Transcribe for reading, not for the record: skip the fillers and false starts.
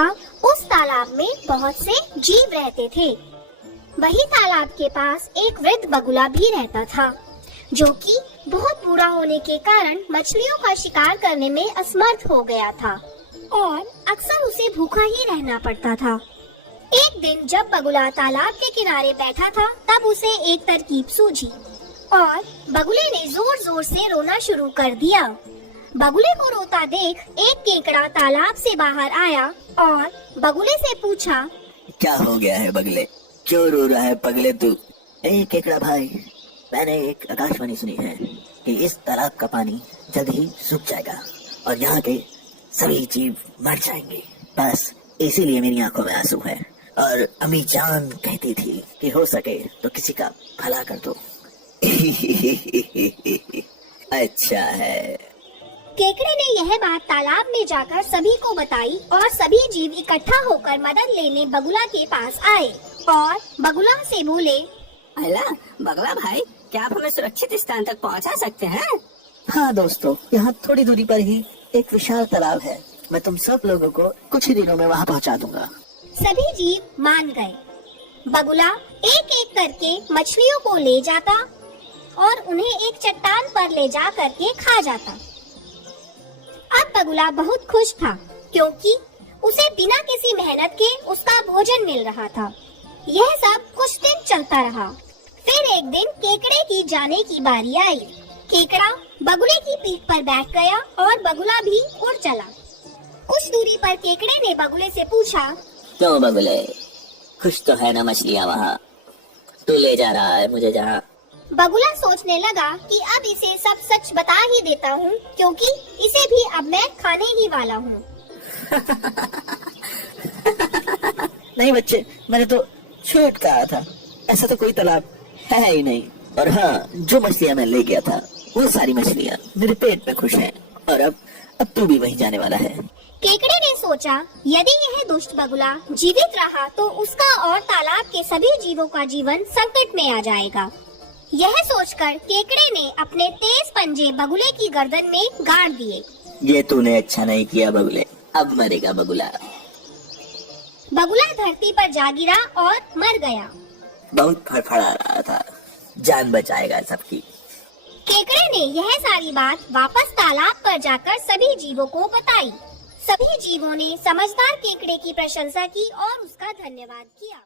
था उस तालाब में बहुत से जीव रहते थे। वही तालाब के पास एक वृद्ध बगुला भी रहता था, जो कि बहुत बूढ़ा होने के कारण मछलियों का शिकार करने में असमर्थ हो गया था और अक्सर उसे भूखा ही रहना पड़ता था। एक दिन जब बगुला तालाब के किनारे बैठा था, तब उसे एक तरकीब सूझी और बगुले ने जोर जोर से रोना शुरू कर दिया। बगुले को रोता देख एक केकड़ा तालाब से बाहर आया और बगुले से पूछा, क्या हो गया है बगले, क्यों रो रहा है पगले तू? ए केकड़ा भाई, मैंने एक आकाशवाणी सुनी है कि इस तालाब का पानी जल्द ही सूख जाएगा और यहाँ के सभी जीव मर जाएंगे। बस इसीलिए मेरी आंखों में आंसू है और अम्मी जान कहती थी कि हो सके तो किसी का भला कर दो। अच्छा है। केकड़े ने यह बात तालाब में जाकर सभी को बताई और सभी जीव इकट्ठा होकर मदद लेने बगुला के पास आए और बगुला से बोले, अला बगला भाई, क्या आप हमें सुरक्षित स्थान तक पहुंचा सकते हैं? हाँ दोस्तों, यहाँ थोड़ी दूरी पर ही एक विशाल तालाब है। मैं तुम सब लोगों को कुछ ही दिनों में वहाँ पहुँचा दूंगा। सभी जीव मान गए। बगुला एक एक करके मछलियों को ले जाता और उन्हें एक चट्टान पर ले जा करके खा जाता। अब बगुला बहुत खुश था, क्योंकि उसे बिना किसी मेहनत के उसका भोजन मिल रहा था। यह सब कुछ दिन चलता रहा। फिर एक दिन केकड़े की जाने की बारी आई। केकड़ा बगुले की पीठ पर बैठ गया और बगुला भी उड़ चला। कुछ दूरी पर केकड़े ने बगुले से पूछा, क्यों बगुले, खुश तो है ना मछलियाँ वहाँ? तू ले जा रहा है मुझे जहाँ। बगुला सोचने लगा कि अब इसे सब सच बता ही देता हूँ, क्योंकि इसे भी अब मैं खाने ही वाला हूँ। नहीं बच्चे, मैंने तो झूठ कहा था। ऐसा तो कोई तालाब है ही नहीं। और हाँ, जो मछलियाँ मैं ले गया था वो सारी मछलियाँ मेरे पेट में खुश हैं और अब तू भी वहीं जाने वाला है। केकड़े ने सोचा, यदि यह दुष्ट बगुला जीवित रहा तो उसका और तालाब के सभी जीवों का जीवन संकट में आ जाएगा। यह सोचकर केकड़े ने अपने तेज पंजे बगुले की गर्दन में गाड़ दिए। ये तूने अच्छा नहीं किया बगुले, अब मरेगा बगुला। बगुला धरती पर जा गिरा और मर गया। बहुत फड़फड़ा रहा था, जान बचाएगा सबकी। केकड़े ने यह सारी बात वापस तालाब पर जाकर सभी जीवों को बताई। सभी जीवों ने समझदार केकड़े की प्रशंसा की और उसका धन्यवाद किया।